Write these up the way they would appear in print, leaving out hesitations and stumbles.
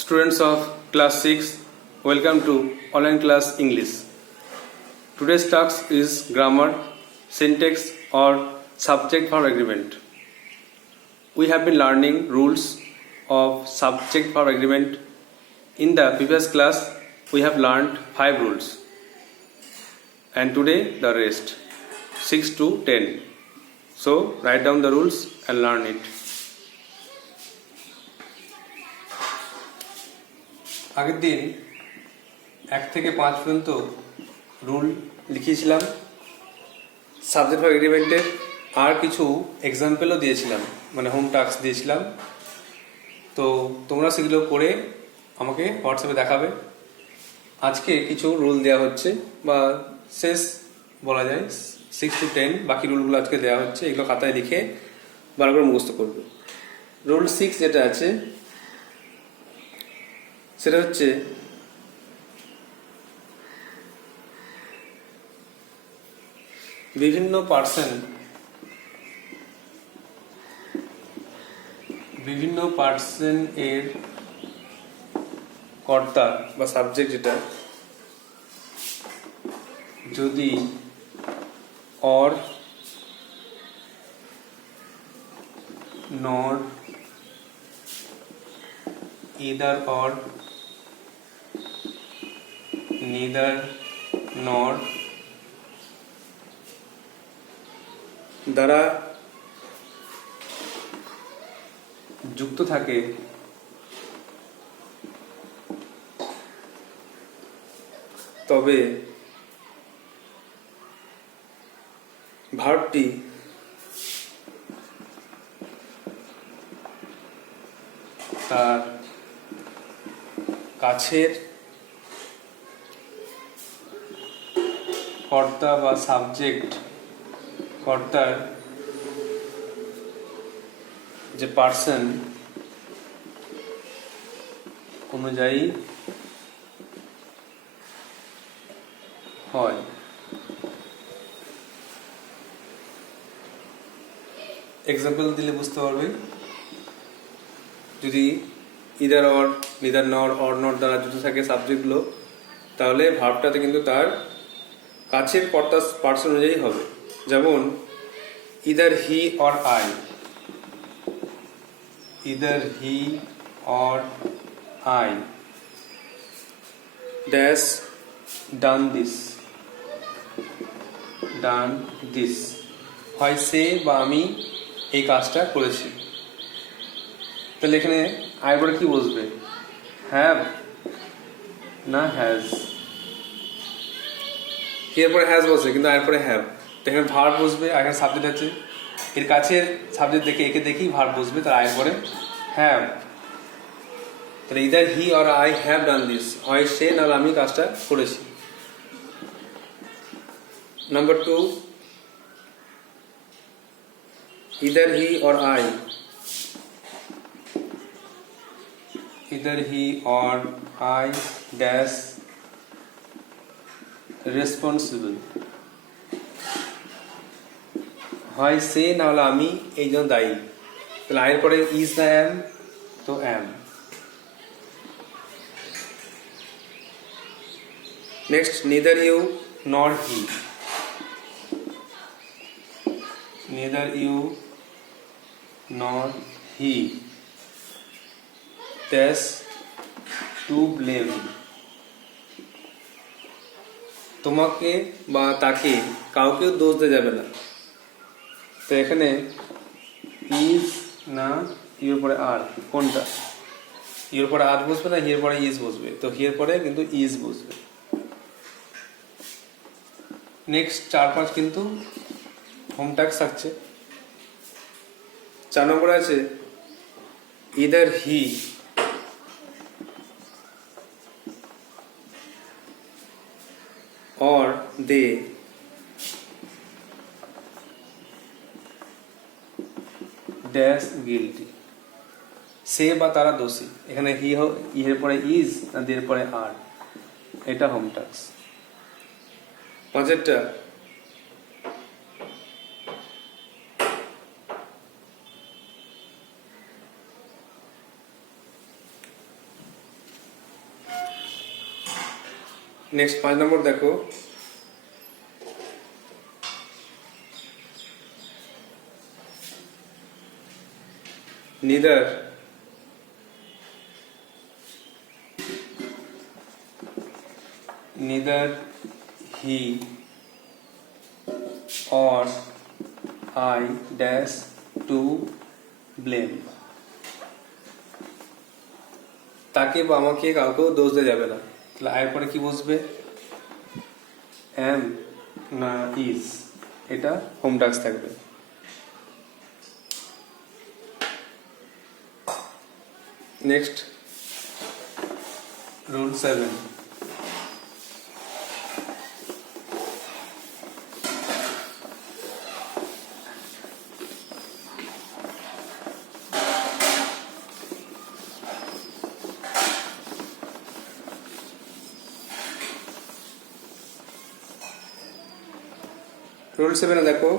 Students of class 6, welcome to online class English. Today's task is grammar, syntax or subject verb agreement. We have been learning rules of subject verb agreement. In the previous class, we have learned 5 rules. And today the rest, 6 to 10. So write down the rules and learn it. আগের দিন 1 থেকে 5 পর্যন্ত রুল লিখিয়েছিলাম, subject verb এগ্রিমেন্টের আর কিছু এক্সাম্পলও দিয়েছিলাম, মানে হোম টাস্ক দিয়েছিলাম। তো তোমরা সেগুলো করে আমাকে হোয়াটসঅ্যাপে দেখাবে। আজকে কিছু রুল দেওয়া হচ্ছে, বা শেষ বলা যায় 6 to 10 বাকি রুলগুলো আজকে দেওয়া হচ্ছে। এগুলো খাতায় লিখে ভালো করে মুখস্থ করবে। রুল 6 যেটা আছে সেটা হচ্ছে বিভিন্ন পার্সন এর কর্তা বা সাবজেক্ট যেটা যদি অর নর either or neither nor দ্বারা যুক্ত থাকে তবে ভার্বটি তার কাছের কর্তা বা সাবজেক্ট কর্তার যে পার্সন অনুযায়ী হয়। এক্সাম্পল দিলে বুঝতে পারবে। যদি ইদার অর নিদার নর অর নট দ্বারা যুক্ত থাকে সাবজেক্টগুলো, তাহলে ভার্বটাতে কিন্তু তার কাছের কর্তা পার্সন অনুযায়ী হবে। যেমন either he or I, either he or I dash done this, হয় সে বা আমি এই কাজটা করেছি। তাহলে এখানে আই পরে কি বসবে? হ্যাভ না হ্যাজ? এরপরে হ্যাজ বসে, কিন্তু আয়ের পরে হ্যাভ। এখানে ভার্ব বসবে, এখানে সাবজেক্ট আছে, এর কাছের সাবজেক্ট দেখে একে দেখেই ভার্ব বসবে, তার আয়ের পরে হ্যাভ। তাহলে either he or I have done this, হয় সে নাহলে আমি কাজটা করেছি। নাম্বার 2, either he or I, either he or I dash responsible, হয় সে না হলে আমি এই জন্য দায়ী। তাহলে আয়ের পরে ইজ না অ্যাম, তো am. Next neither you nor he, neither you nor he dash to blame, তোমাকে বা তাকে কাউকেও দোষ দেওয়া যাবে না। তো এখানে ইজ না ইউর পরে আর, কোনটা? ইউর পরে আর বসবে না হিয়ের পরে ইজ বসবে? তো হিয়ের পরে কিন্তু ইজ বসবে। নেক্সট 4-5 কিন্তু হোম টাস্ক থাকছে। 4 নম্বরে আছে ইদার হি or they dash guilty, সে বা তারা দোষী। এখানে হি ইহের পরে ইজ না দের পরে আর, এটা হোম টাস্ক। 5টা নেক্সট 5 নম্বর দেখো, neither he or I dash to blame. তাকে বা আমাকে কাউকেও দোষ দেওয়া যাবে না। তাহলে আয়ের পরে কি বসবে? am না is, এটা হোম টাস্ক থাকবে। নেক্সট রুল 7, রুল 7 দেখো,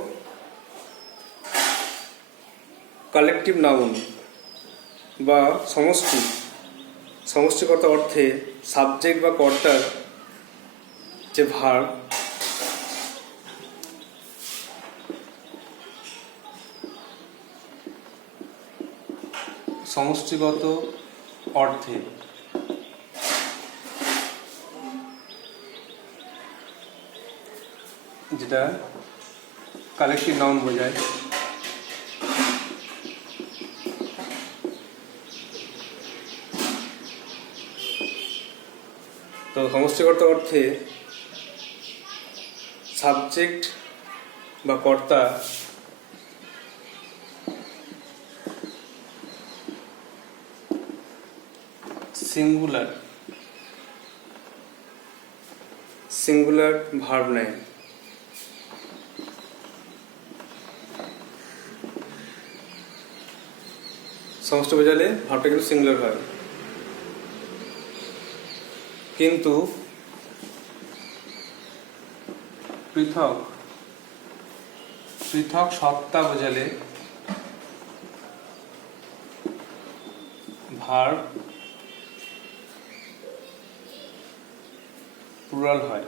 কালেকটিভ নাউন বা সমষ্টিগত অর্থে সাবজেক্ট বা কর্তার যে ভার্ব সমষ্টিগত অর্থে যেটা কালেকটিভ নাউন বোঝায়, তো সমষ্টিগত অর্থে সাবজেক্ট বা কর্তা সিঙ্গুলার ভার্ব নেয়। সমষ্টি বোঝালে ভার্বটা কিন্তু সিঙ্গুলার হয়, কিন্তু পৃথক সত্তা বোঝালে ভার্ব প্লুরাল হয়।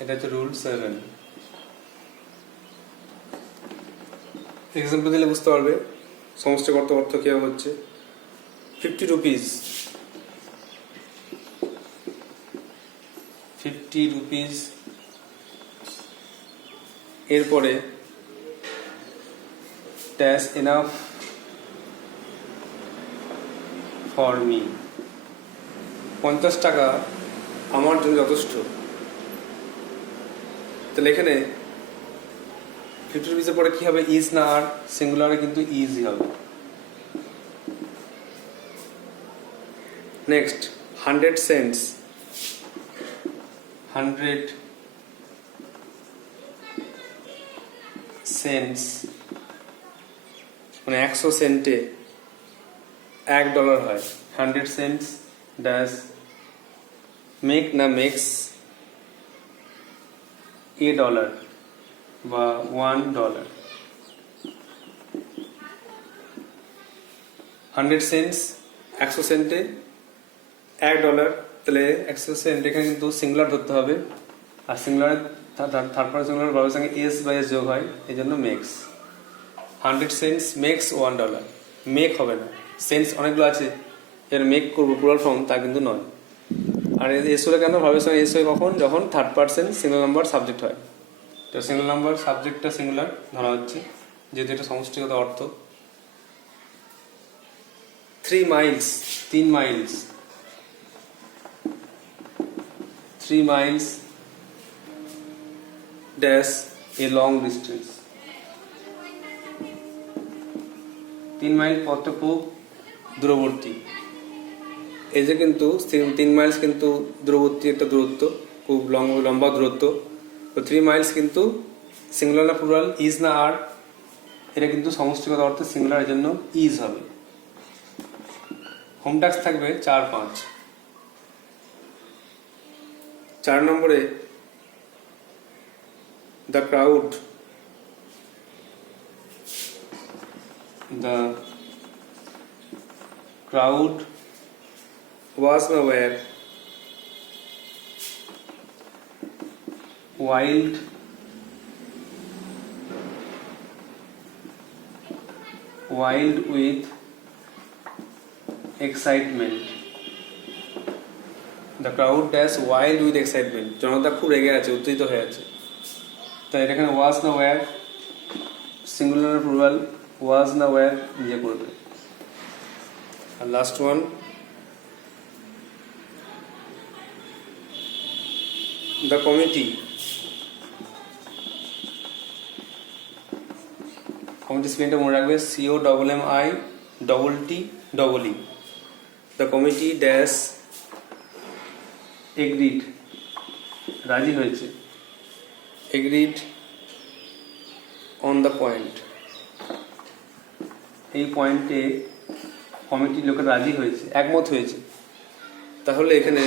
এটা হচ্ছে রুল 7। এক্সাম্পল দিলে বুঝতে পারবে সমষ্টিগত অর্থ কিভাবে হচ্ছে। 50 রুপিস, 50 রুপিস এরপরে ড্যাশ এনাফ ফর মি, 50 টাকা আমার জন্য যথেষ্ট। তাহলে এখানে 50 রুপিসের পরে কি হবে? ইজ না আর, সিঙ্গুলারে কিন্তু ইজই হবে। নেক্সট 100 সেন্টস, 100 সেন্টস মানে 100 সেন্টে $1 হয়। 100 সেন্টস ড্যাশ মেক না মেক্স $1 বা $1। 100 সেন্টস 100 সেন্টে $1, তাহলে 100 সেন্ট এখানে কিন্তু সিঙ্গুলার ধরতে হবে, আর সিঙ্গুলার থার্ড পার্সন সিঙ্গুলার ভার্বের সঙ্গে এস বা এস যোগ হয়, এই জন্য মেক্স। 100 সেন্টস মেক্স $1, মেক হবে না, সেন্স অনেকগুলো আছে, এর মেক করবো প্লুরাল ফর্ম তা কিন্তু নয়। আর এস হলে কেন? ভার্বের সঙ্গে এস হয় কখন? যখন third person single number subject হয়। তো সিঙ্গল নাম্বার সাবজেক্টটা সিঙ্গুলার ধরা হচ্ছে যেহেতু এটা সমষ্টিগত অর্থ। 3 মাইলস, 3 মাইলস, 3 Miles dash a long distance, 3 মাইল পথটা খুব দূরবর্তী। এই যে কিন্তু 3 মাইলস কিন্তু দূরবর্তী একটা দূরত্ব, খুব লম্বা দূরত্ব। তো 3 মাইলস কিন্তু সিঙ্গুলার না প্লুরাল, ইজ না আর, এটা কিন্তু সমষ্টিগত অর্থে সিঙ্গুলার, এর জন্য ইজ হবে। হোম টাস্ক থাকবে 4, 5। 4 নম্বরে the crowd, crowd was nowhere. Wild with excitement. The crowd dash wild with excitement. জনতা খুব রেগে আছে, উত্তেজিত হয়ে আছে। তাই এখানে was না were, সিঙ্গুলার প্লুরাল, was না were নিজে করবে। আর লাস্ট ওয়ান, the committee স্পেলিংটা মনে রাখবে, COMMITTE। The committee dash agreed, রাজি হয়েছে, agreed on the point, এই পয়েন্টে কমিটির লোকের রাজি হয়েছে, একমত হয়েছে। তাহলে এখানে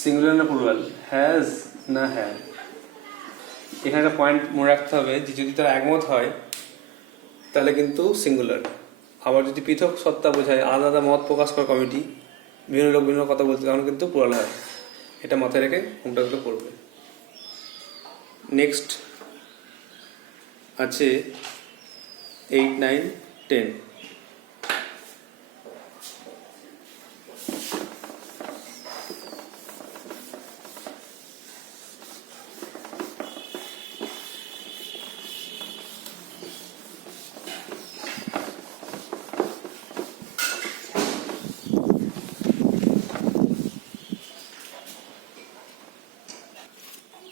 সিঙ্গুলার না প্লুরাল, হ্যাজ না হ্যাভ। এখানে একটা পয়েন্ট মনে রাখতে হবে যে যদি তারা একমত হয় তাহলে কিন্তু সিঙ্গুলার। আবার যদি পৃথক সত্তা বোঝায়, আলাদা মত প্রকাশ করে কমিটি, বিভিন্ন লোক বিভিন্ন কথা বলতে, তখন কিন্তু প্লুরাল হয়। এটা মাথায় রেখে কোনটা করবে। নেক্সট আছে 8, 9, 10।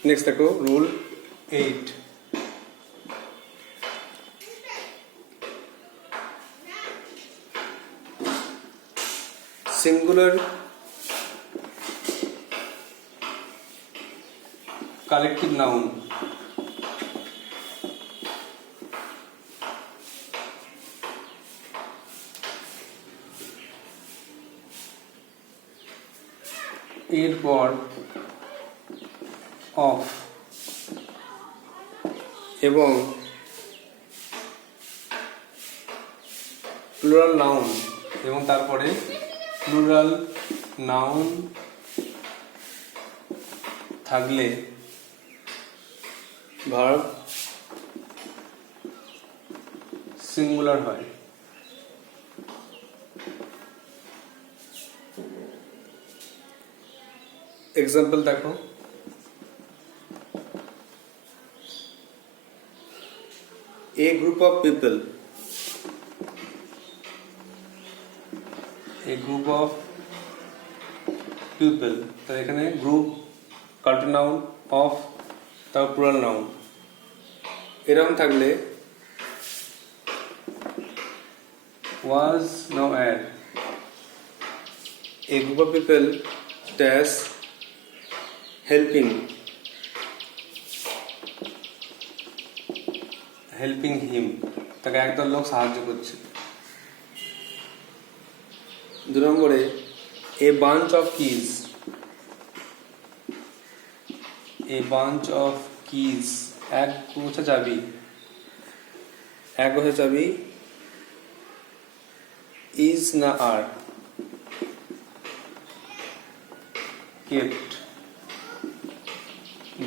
নেক্সট দেখো রুল 8। সিঙ্গুলার কালেক্টিভ নাউন এরপর অফ এবং প্লুরাল নাউন এবং তারপরে প্লুরাল নাউন থাকলে ভার্ব সিঙ্গুলার হয়। এক্সাম্পল দেখো, a group of people, তো এখানে গ্রুপ কাল্টিভ নাউন, অফ তারপর প্লুরাল নাউন, এরকম থাকলে was now add a group of people dash helping him, তাকে একদল লোক সাহায্য করছে। 2 নম্বরে a bunch of keys, এক গোছা চাবি, is না are, kept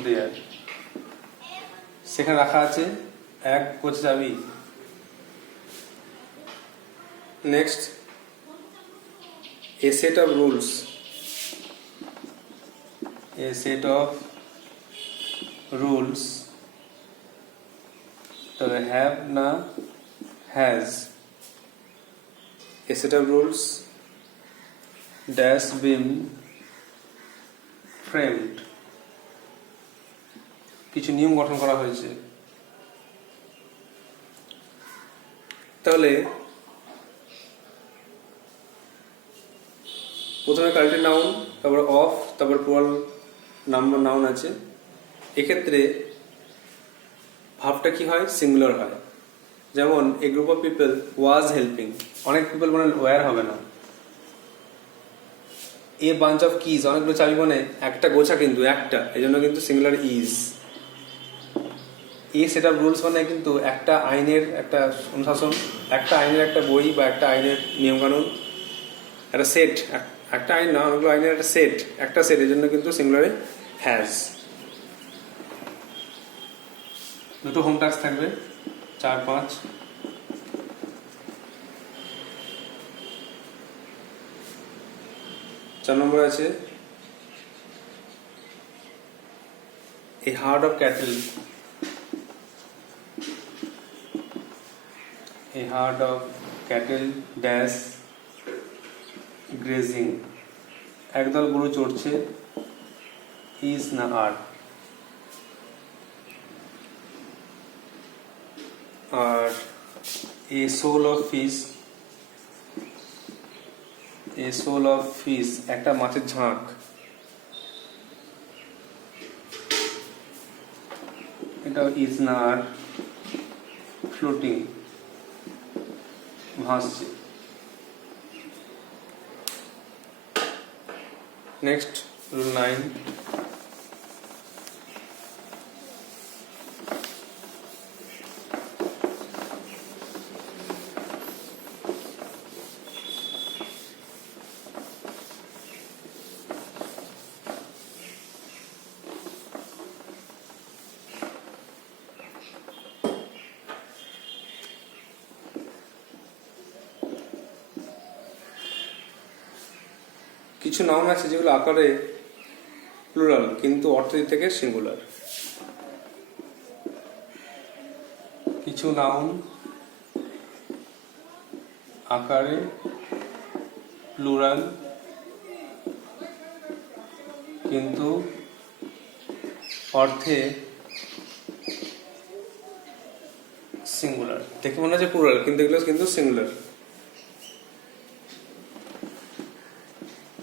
there, সেখানে রাখা আছে এক গোছা চাবি। Next a set of rules, তবে have না has, a set of rules dash been framed, কিছু নিয়ম গঠন করা হয়েছে। তাহলে প্রথমে কালেক্টিভ নাউন, তারপর অফ, তারপর প্লুরাল নাম্বার নাউন আছে। এক্ষেত্রে ভাবটা কি হয়, সিঙ্গুলার হয়। যেমন a group of people was helping, অনেক পিপল মানে ওয়্যার হবে না। এ বাঞ্চ অফ কিজ, অনেকগুলো চাবি মানে একটা গোছা কিন্তু একটা, এই জন্য কিন্তু সিঙ্গুলার ইজ। এই সেট অফ রুলস মানে কিন্তু একটা আইনের একটা অনুশাসন, একটা আইনের একটা বই বা একটা আইনের নিয়মকানুন, একটা সেট, একটা আইন না, অনেকগুলো আইনের একটা সেট, এর জন্য কিন্তু সিঙ্গুলারে হ্যাজ। দুটো হোম টাস্ক থাকবে, 4-5। চার নম্বরে আছে a herd of cattle, a herd of cattle dash grazing, একদল গরু চড়ছে, is না আর। আর a soul of fish, a soul of fish, একটা মাছের ঝাঁক, এটা is না আর, ফ্লোটিং, ভাসছে। নেক্সট রুল 9, কিছু নাউন আছে যেগুলো আকারে প্লুরাল কিন্তু অর্থ দিক থেকে সিঙ্গুলার। কিছু নাউন আকারে প্লুরাল কিন্তু অর্থে সিঙ্গুলার। দেখে মনে হচ্ছে প্লুরাল কিন্তু এগুলো কিন্তু সিঙ্গুলার।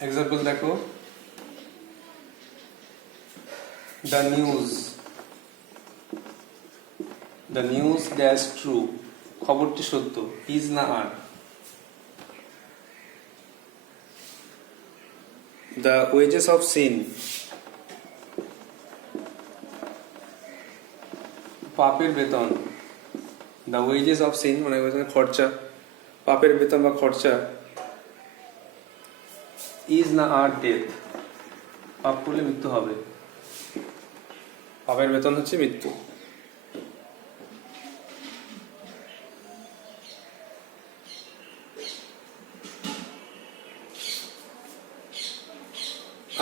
এক্সাম্পল দেখো, দ্য নিউজ ড্যাশ ট্রু, খবরটি সত্য, ইজ না আর। দ্য ওয়েজেস অফ সিন, পাপের বেতন, দ্য ওয়েজেস অফ সিন মানে খরচা, পাপের বেতন বা খরচা, ইজ না আর ডেথ, পাপ করলে মৃত্যু হবে, পাপের বেতন হচ্ছে মৃত্যু।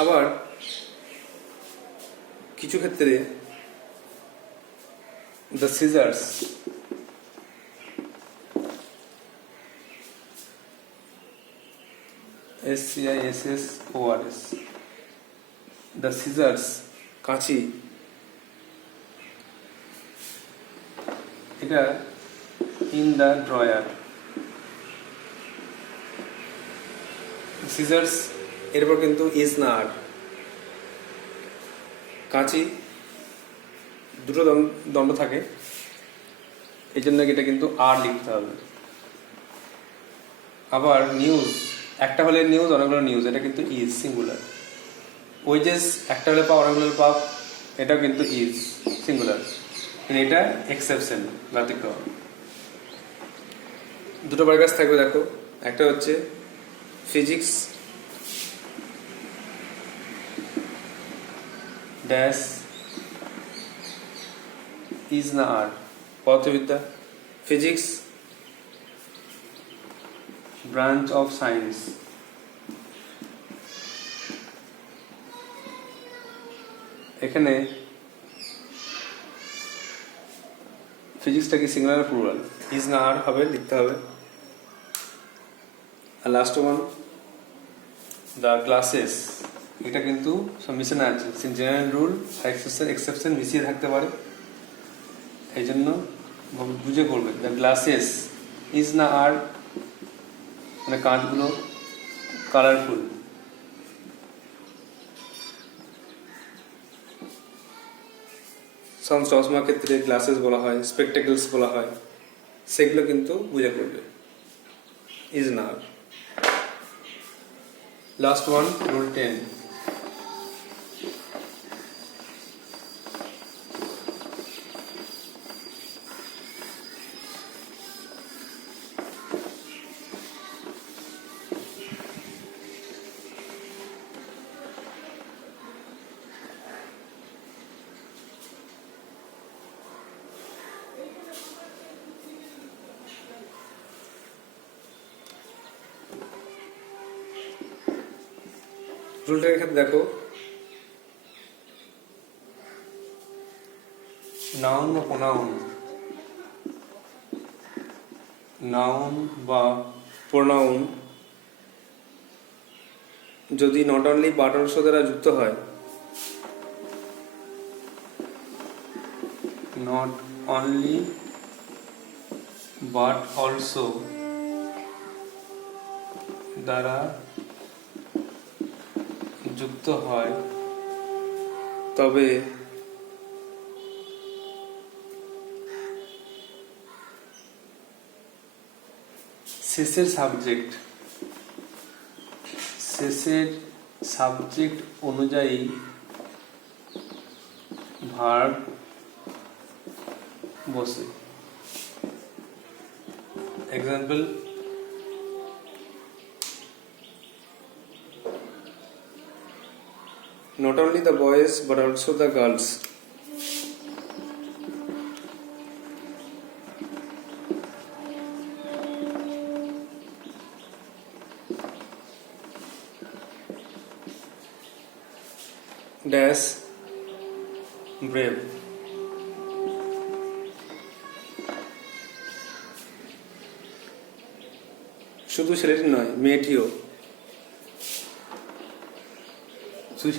আবার কিছু ক্ষেত্রে the scissors, SCISSORS, the scissors, কাঁচি, এটা ইন দ্য ড্রয়ার। সিজার্স এরপর কিন্তু ইজ না আর, কাঁচি দুটো দণ্ড থাকে, এই জন্য এটা কিন্তু আর লিখতে হবে। আবার নিউজ, একটা হলে নিউজ, অনেকগুলো নিউজ, এটা কিন্তু ইজ সিঙ্গুলার। ওয়েজেস একটা হলে পাপ, অনেকগুলো পাপ, এটাও কিন্তু ইজ সিঙ্গুলার, এটা এক্সেপশন, ব্যতিক্রম। দুটো প্যারাগ্রাফ থাকবে দেখো, একটা হচ্ছে ফিজিক্স ড্যাশ ইজ না আর, পদার্থবিদ্যা, ফিজিক্স ব্রাঞ্চ অফ সায়েন্স। এখানে ফিজিক্সটা কি সিঙ্গুলার প্লুরাল, ইজ না আর হবে, লিখতে হবে। আর লাস্ট ওয়ান দ্য ক্লাসেস, এটা কিন্তু সব মিশনে আছে, জেনারেল রুল এক্সেপশন মিশিয়ে থাকতে পারে, এই জন্য বুঝে করবে। দ্য গ্লাসেস ইজ না আর মানে কাঁচগুলো কালারফুল। চশমা ক্ষেত্রে গ্লাসেস বলা হয়, স্পেকটেকলস বলা হয়, সেগুলো কিন্তু বুঝে করবে, ইজ না আর। লাস্ট ওয়ান রুল 10, রুলটার ক্ষেত্রে দেখো, নাউন বা প্রোনাউন, নাউন বা প্রোনাউন যদি নট অনলি বাট অলসো দ্বারা যুক্ত হয়, নট অনলি বাট অলসো দ্বারা যুক্ত হয়, তবে শেষের সাবজেক্ট অনুযায়ী ভার্ব বসে। Example, not only the boys but also the girls. Dash brave. শুধু ছেলেটি নয়, মেয়েটিও, শুধু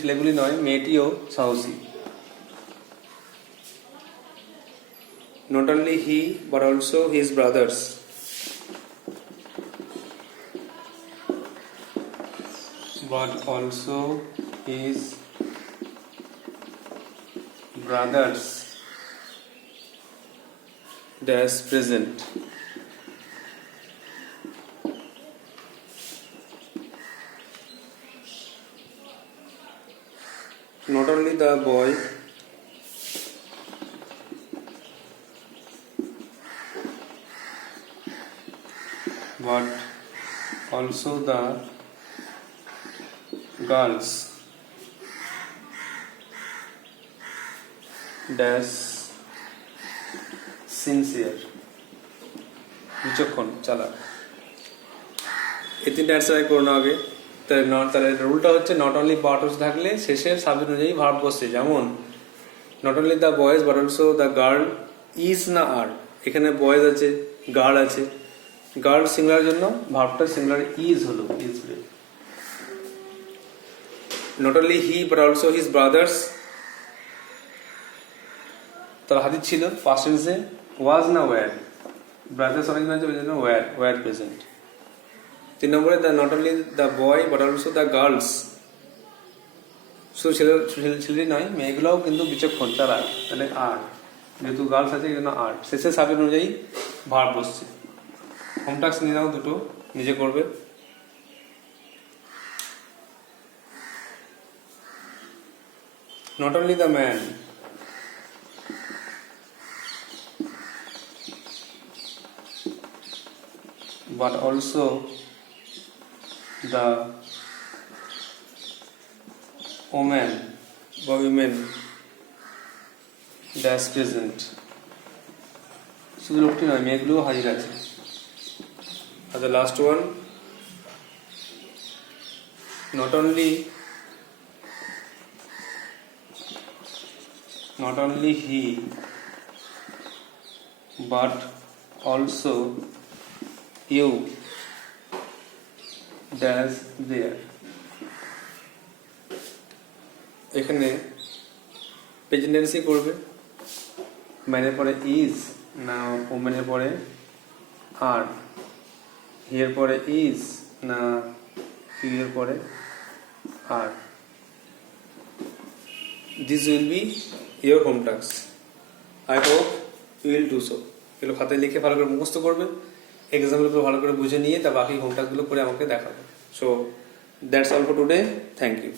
ছেলেগুলি নয়, মেয়েটিও সাহসী। Not only he but also his brothers. But also his brothers dash present. Not only the boy but also the girls dash sincere. বিচক্ষণ, চালাক। এই তিনটা অ্যান্সার করো না আগে। তাহলে রুলটা হচ্ছে নট অনলি বাট অলসো থাকলে শেষের সাবজেক্ট অনুযায়ী ভার্ব বসছে। যেমন not only the boys but also the girl is না আর, এখানে বয়েজ আছে, গার্ল আছে। গার্ল সিঙ্গুলার জন্য ভার্বটা সিঙ্গুলার ইজ হলো, is. Not only he but also his brothers, তার হাদিস ছিল, পাস্ট টেন্সে ওয়াজ না ওয়্যার, ব্রাদার্স অনেকজন আছে, ওই জন্য ওয়্যার প্রেজেন্ট। 3 নম্বরে not only the boy but also the girls, শুধু ছেলেরই নয়, মেয়েগুলোও কিন্তু বিচক্ষণ, চালাক, তাহলে আর, যেহেতু গার্লস আছে এই জন্য আর। শেষের সাবজেক্ট অনুযায়ী ভার্ব বসছে। হোম টাস্ক নিয়ে নাও, দুটো নিজে করবে। Not only the man but also the woman or women dash present. শুধু লোকটি নয়, মেয়েগুলোও হাজির আছে। আর the last one, not only he but also you dash there. এখানে প্রেজেন্ট করবে, ম্যানের পরে ইজ না ওমেনের পরে আর, হিয়ের পরে ইজ না ইউর পরে আর। This will be your home task. I hope you will do so. এগুলো খাতায় লিখে ভালো করে মুখস্থ করবে, এক্সাম্পলগুলো ভালো করে বুঝে নিয়ে তা বাকি হোম টাস্কগুলো করে আমাকে দেখাবে। So that's all for today. Thank you.